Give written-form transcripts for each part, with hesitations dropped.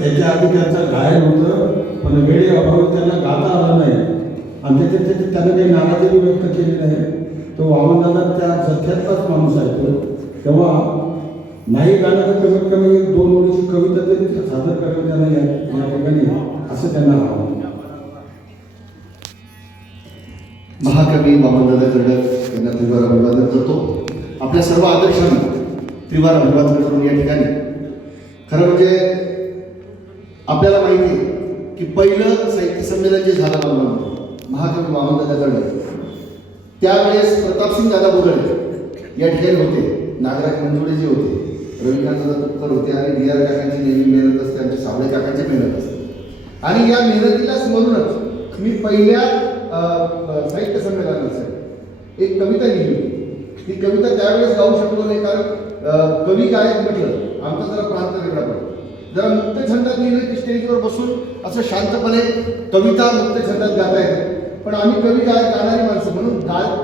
त्याच्या आधी त्यांचं गायन होतं, पण वेळे अभावी त्यांना गाता आलं नाही आणि त्याच्यात त्यानं काही नाराजी व्यक्त केली नाही. तो वामनदादा त्या जथ्यातलाच माणूस आहे तो. तेव्हा नाही गाणं तर कमीत कमी 2 ओळीची कविता तरी सादर करावी त्यांना या ठिकाणी, असं त्यांना हवं. महाकवी वामनदादा कर्डक यांना त्रिवार अभिवादन करतो. आपल्या सर्व आदर्शांना त्रिवार अभिवादन करून या ठिकाणी खरं म्हणजे आपल्याला माहिती आहे की पहिलं साहित्य संमेलन जे झालं महाकवी वामनदादा कर्डक, त्यावेळेस प्रतापसिंग दादा बोराडे या ठिकाणी होते, नागराज मंजुळे जे होते, रविकांत दादा तुपकर होते आणि डी आर काकांची नेहमी मेहनत असते, आमच्या सावळे काकांची मेहनत असते. आणि या मेहनतीलाच म्हणूनच मी पहिल्या साहित्य संमेलनात एक कविता लिहिली. ती कविता त्यावेळेस गाऊ शकलो नाही, कारण कवी गायक म्हटलं आमचा जरा प्रांत वेगळा पडतो. जरा मुक्त छंदात लिहिलं की स्टेजवर बसून असं शांतपणे कविता मुक्त छंदात गाता येते, पण आम्ही कवी गाणारी माणसं म्हणून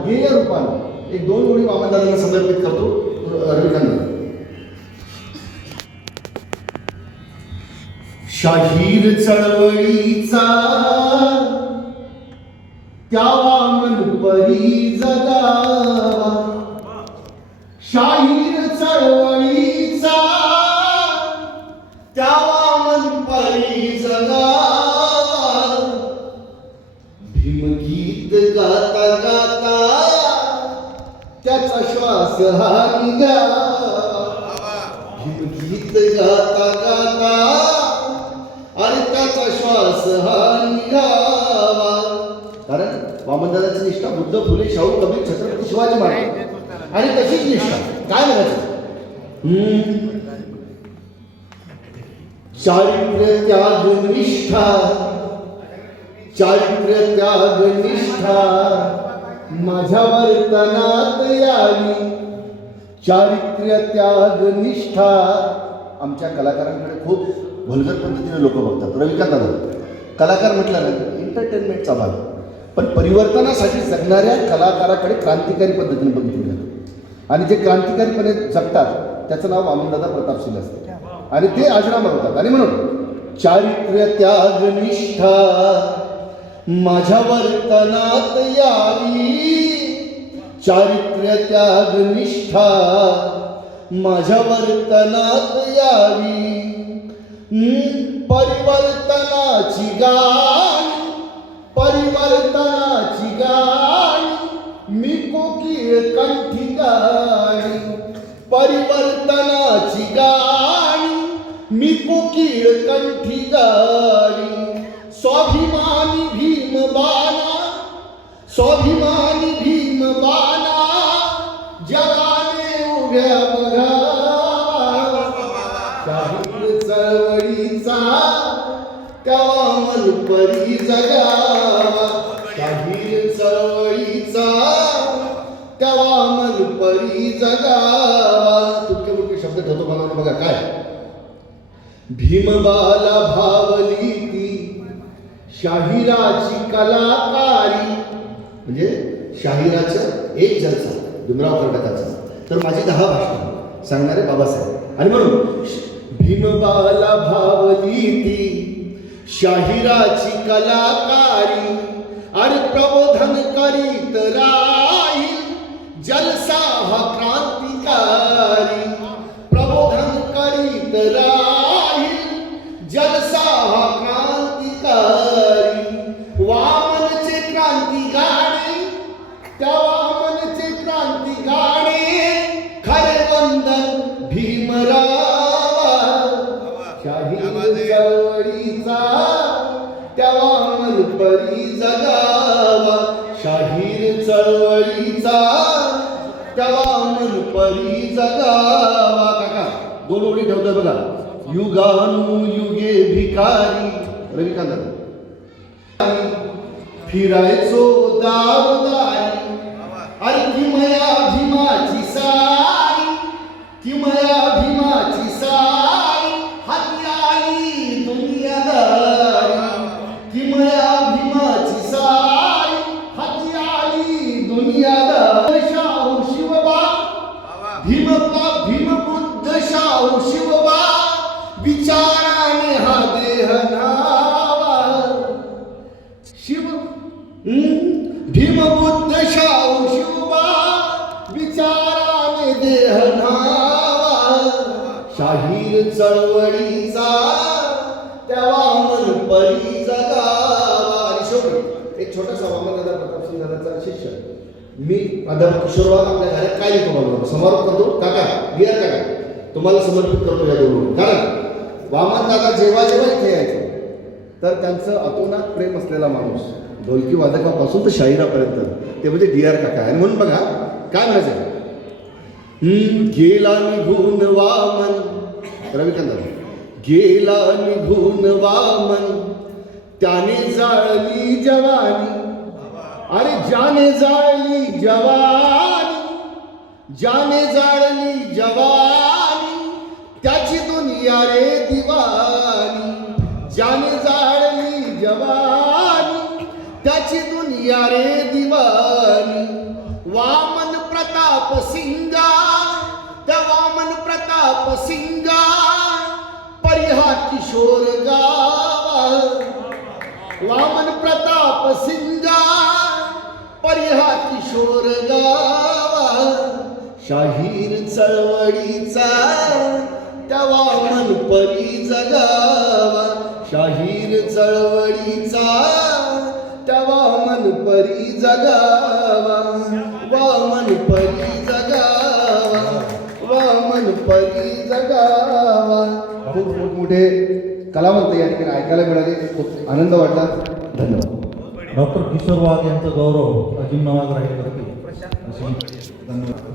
गेय रूपानं एक 2 ओळी वामनदादांना समर्पित करतो. रविकांत. शाहीर चळवळीचा त्या वामन परी जगावा, शाहीर चळवळीचा त्या वामन परी जगावा, भीमगीत गाता गाता त्याचा श्वास हा निघावा, भीमगीत गाता गाता आणि त्याचा श्वास हा निघावा. कारण वामनदादाची निष्ठा बुद्ध, फुले, शाहू, कबीर, छत्रपती शिवाजी महाराज आणि तशीच निष्ठा काय म्हणायचं, चारित्र्य त्याग निष्ठा, चारित्र्य त्याग निष्ठा माझ्या वर्तनात यावी, चारित्र्य त्याग निष्ठा. आमच्या कलाकारांकडे खूप भलगर पद्धतीने लोक बघतात. रविकांत दादा कलाकार म्हटलं ना एंटरटेनमेंटचा भाग, पण परिवर्तनासाठी जगणाऱ्या कलाकाराकडे क्रांतिकारी पद्धतीने बघितलं जातं आणि जे क्रांतिकारीपणे जगतात त्याचं नाव वामनदादा प्रतापसिंग असतं आणि ते आजरामर होतात. आणि म्हणून चारित्र्य त्याग निष्ठा माझ्या वर्तनात यावी, चारित्र्य त्याग निष्ठा माझ्या वर्तनात यावी, परिवर्तनाची गाणी, परिवर्तनाची गाणी मी कोकिळ कंठी गाणी, परिवर्तनाची गाणी मी कोकिळ कंठी गाणी, स्वाभिमानी भीमबाणा, स्वाभिमानी भीमबाणा जगाने उभ्या बघा, शाहीर चळवळीचा त्या वामन परी जगावा, शाहीर चळवळीचा त्या वामन परी जगावा. तुटके मुटके शब्द ठेवतो मला बघा काय, भीमबाला भावली ती शाहिराची कलाकारी, म्हणजे शाहिराचं एक जलसा डुमराव कर्डकाचा, तर माझी 10 भाषण सांगणारे बाबासाहेब. आणि म्हणून भीमबाला भावली ती शाहिराची कलाकारी आणि प्रबोधन करीत राहील जलसा हा क्रांतिकारी, प्रबोधन करीत राहील जलसा हा क्रांतिकारी. वामनचे क्रांती गाणे, त्या वामनचे क्रांती गाणे खरे वंदन भीमरावा, शाहीर चळवळीचा त्या वामन परी जगावा, शाहीर चळवळीचा त्या वामन परी जगावा. काका 2 ओळी ठेवतोय बघा, युगानुयुगे भिकारी. रविकांत फिरायचो दारोदारी, अरे किमया भीमाची सारी, किमया भीमाची सारी हाती आली दुनियादारी, किमया भीमाची सारी हाती आली दुनियादारी. शाहू शिवबा भीमबुद्ध शाहू शिवबा विचाराने हा देह न्हावा शिव भीमबुद्ध शाहू शिवबा विचाराने देह न्हावा शाहीर चळवळीचा तेव्हा मन परी जगावा. आणि शेवटी एक छोटासा वामनदादा प्रतापसिंग दादाचा शिष्य मी प्राध्यापक किशोर वाघ आपल्या घरात काय लिहितो मला समारोप करतो काका बिया काका तुम्हाला समर्पित करतो या दोन. कारण वामनदादा जेव्हा जेव्हा इथे यायचे तर त्यांचं अतोनात प्रेम असलेला माणूस ढोलकी वादकापासून तर शाहिरापर्यंत ते म्हणजे डी.आर. काका. आणि म्हणून बघा काय म्हणायचं गेला निघून वामन रविकांत गेला निघून वामन त्याने जाळली जवानी अरे ज्याने जाळली जवानी ज्याने जाळली जवानी त्याची दुनिया रे दिवानी ज्याने जाळली जवानी त्याची दुनिया रे दिवानी. वामन प्रताप सिंगा त्या वामन प्रताप सिंगा परिहा किशोर गावा वामन प्रताप सिंगा परिहा किशोर गावा शाहीर चळवळीचा त्या वामन परी जगावा शाहीर चळवळीचा त्या वामन परी जगावा वामन परी जगावा वामन परी जगावा. खूप मोठमोठे कलावंत या ठिकाणी ऐकायला मिळाले. खूप आनंद वाटला. धन्यवाद. डॉक्टर किशोर वाघ यांचा गौरव अजून नवाज राहील. धन्यवाद.